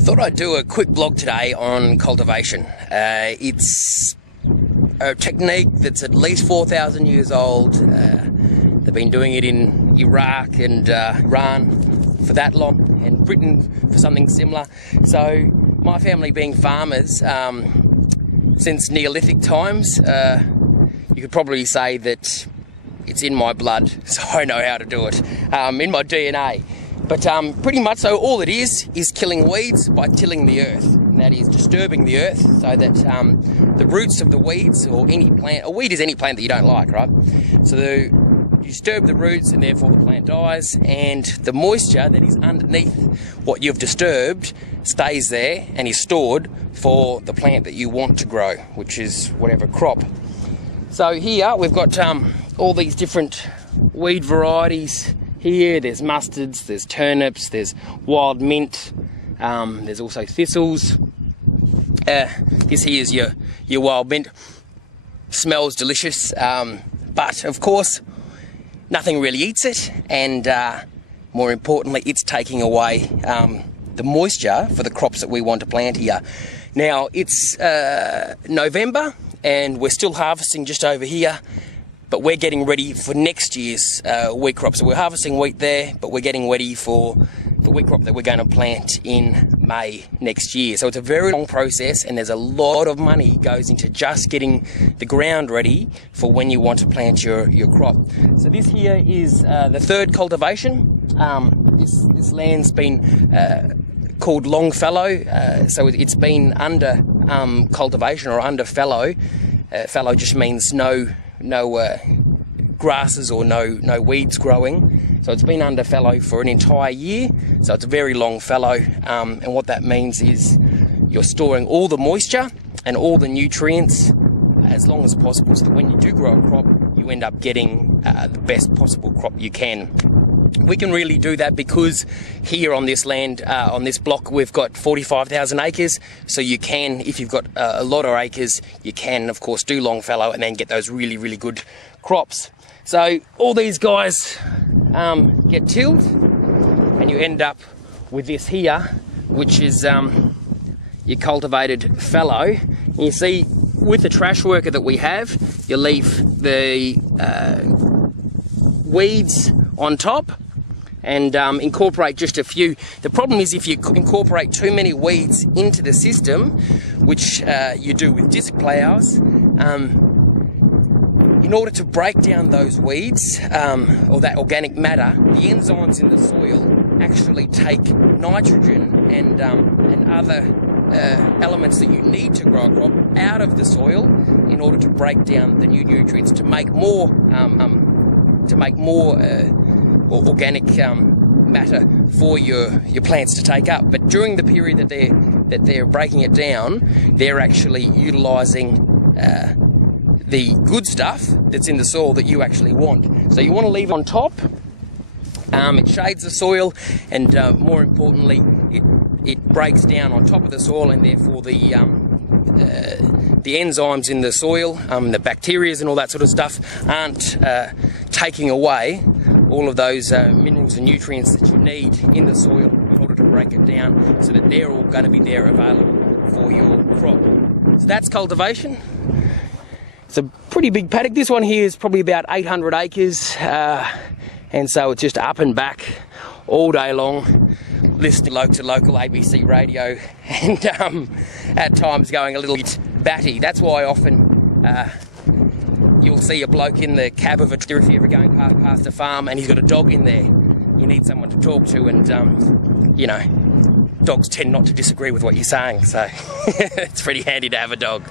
Thought I'd do a quick blog today on cultivation. It's a technique that's at least 4,000 years old. They've been doing it in Iraq and Iran for that long, and Britain for something similar. So my family being farmers since Neolithic times, you could probably say that it's in my blood, so I know how to do it, in my DNA. But pretty much so all it is killing weeds by tilling the earth. And that is disturbing the earth so that the roots of the weeds, or any plant, a weed is any plant that you don't like, right? So you disturb the roots and therefore the plant dies, and the moisture that is underneath what you've disturbed stays there and is stored for the plant that you want to grow, which is whatever crop. So here we've got all these different weed varieties. Here there's mustards, there's turnips, there's wild mint, there's also thistles. This here is your wild mint. Smells delicious, but of course nothing really eats it, and more importantly it's taking away the moisture for the crops that we want to plant here. Now it's November and we're still harvesting just over here, but we're getting ready for next year's wheat crop. So we're harvesting wheat there, but we're getting ready for the wheat crop that we're going to plant in May next year. So it's a very long process, and there's a lot of money goes into just getting the ground ready for when you want to plant your crop. So this here is the third cultivation. This land's been called long fallow, so it's been under cultivation or under fallow. Fallow just means no grasses or no weeds growing. So it's been under fallow for an entire year. So it's a very long fallow, and what that means is you're storing all the moisture and all the nutrients as long as possible, so that when you do grow a crop, you end up getting the best possible crop you can. We can really do that because here on this land, on this block, we've got 45,000 acres. So you can, if you've got a lot of acres, you can of course do long fallow and then get those really, really good crops. So all these guys get tilled, and you end up with this here, which is your cultivated fallow. And you see, with the trash worker that we have, you leave the weeds on top and incorporate just a few. The problem is if you incorporate too many weeds into the system, which you do with disc ploughs, in order to break down those weeds or that organic matter, the enzymes in the soil actually take nitrogen and other elements that you need to grow a crop out of the soil in order to break down the new nutrients to make more organic matter for your plants to take up. But during the period that they're breaking it down, they're actually utilising the good stuff that's in the soil that you actually want. So you want to leave it on top. It shades the soil, and more importantly, it breaks down on top of the soil, and therefore the enzymes in the soil, the bacteria and all that sort of stuff, aren't taking away all of those minerals and nutrients that you need in the soil in order to break it down, so that they're all going to be there available for your crop. So that's cultivation. It's a pretty big paddock. This one here is probably about 800 acres, and so it's just up and back all day long, listening to local ABC radio, and at times going a little bit batty. That's why often you'll see a bloke in the cab of a tractor if you're ever going past a farm and he's got a dog in there. You need someone to talk to, and you know, dogs tend not to disagree with what you're saying, so it's pretty handy to have a dog.